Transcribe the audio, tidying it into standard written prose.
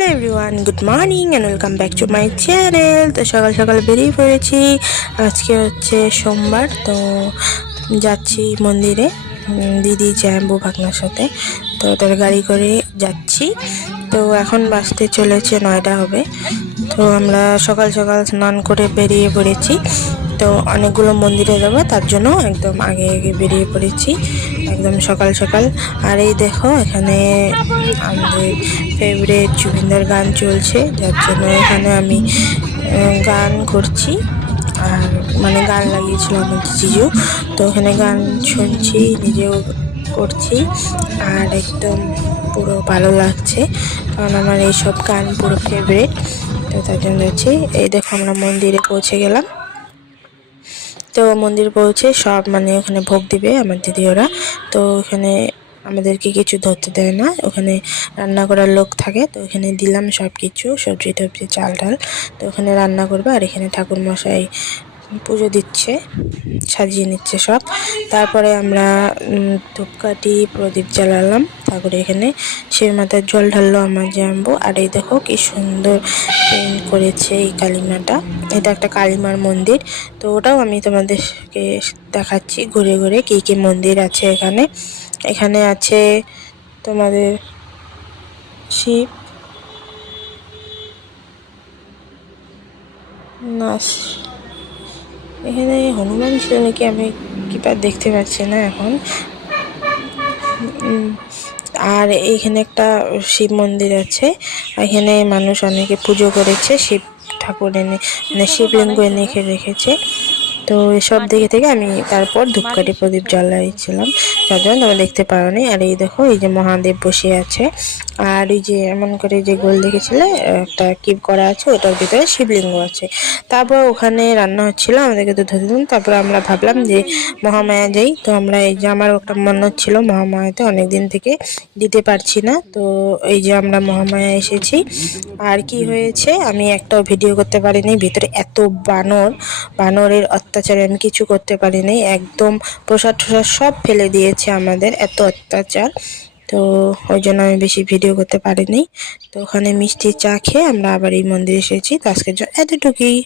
Hello everyone, good morning and welcome back to my channel. তো সকাল সকাল বেরিয়ে পড়েছি। আজকে হচ্ছে সোমবার, তো যাচ্ছি মন্দিরে দিদি জ্যাম্বু ভাগনার সাথে। তো তার গাড়ি করে যাচ্ছি। তো এখন বাসতে চলেছে 9টা হবে। তো আমরা সকাল সকাল স্নান করে বেরিয়ে পড়েছি। তো অনেকগুলো মন্দিরে যাবো, তার জন্য একদম আগে আগে বেরিয়ে পড়েছি, একদম সকাল সকাল। আর এই দেখো, এখানে আমাদের ফেভারিট জুবিনদার গান চলছে, যার জন্য এখানে আমি গান করছি। আর মানে গান লাগিয়েছিল আমার জিজু, তো এখানে গান শুনছি, নিজেও করছি। আর একদম পুরো ভালো লাগছে, কারণ আমার এইসব গান পুরো ফেভারিট। তো তার জন্য হচ্ছে, এই দেখো আমরা মন্দিরে পৌঁছে গেলাম। তো মন্দির পৌঁছে সব মানে ওখানে ভোগ দিবে আমার দিদি ওরা। তো ওখানে আমাদেরকে কিছু ধরতে দেয় না, ওখানে রান্না করার লোক থাকে। তো ওখানে দিলাম সব কিছু, সবজি টবজি, চাল ডাল। তো ওখানে রান্না করবে, আর এখানে ঠাকুর মশাই পুজো দিচ্ছে, সাজিয়ে নিচ্ছে সব। তারপরে আমরা ধূপকাঠি প্রদীপ জ্বালালাম, তারপরে এখানে শিব মাথার জল ঢাললো আমার জাম্বু। আর এই দেখো কি সুন্দর পেইন্ট করেছে এই কালীমাটা, এটা একটা কালীমার মন্দির। তো ওটাও আমি তোমাদেরকে দেখাচ্ছি ঘুরে ঘুরে কী কী মন্দির আছে এখানে। এখানে আছে তোমাদের শিব না, এখানে হনুমান ছিল নাকি, আমি কিপার দেখতে পাচ্ছি না এখন। আর এইখানে একটা শিব মন্দির আছে, এখানে মানুষ অনেকে পুজো করেছে, শিব ঠাকুর এনে মানে শিবলিঙ্গ এনে রেখেছে। তো এসব দেখে থেকে আমি তারপর ধূপকাঠি প্রদীপ জ্বালাইছিলাম, যার জন্য তোমরা দেখতে পারোনি। আর এই দেখো, এই যে মহাদেব বসে আছে, আর ওই যে এমন করে যে গোল দেখেছিলে একটা কিপ করা আছে, ওটার ভিতরে শিবলিঙ্গ আছে। তারপর ওখানে রান্না হচ্ছিল, আমাদেরকে তো ধরে দিন। তারপর আমরা ভাবলাম যে মহামায়া যাই। তো আমরা এই যে, আমারও একটা মন্নত ছিল মহামায়াতে, অনেক দিন থেকে দিতে পারছি না। তো এই যে আমরা মহামায়া এসেছি। আর কি হয়েছে, আমি একটাও ভিডিও করতে পারিনি, ভিতরে এত বানরের অত্যাচারে আমি কিছু করতে পারিনি। একদম প্রসাদ টসাদ সব ফেলে দিয়েছে আমাদের, এত অত্যাচার। তো ওই জন্য আমি বেশি ভিডিও করতে পারিনি। তো ওখানে মিষ্টি চা খেয়ে আমরা আবার এই মন্দিরে এসেছি। তো আজকের জন্য এতটুকুই।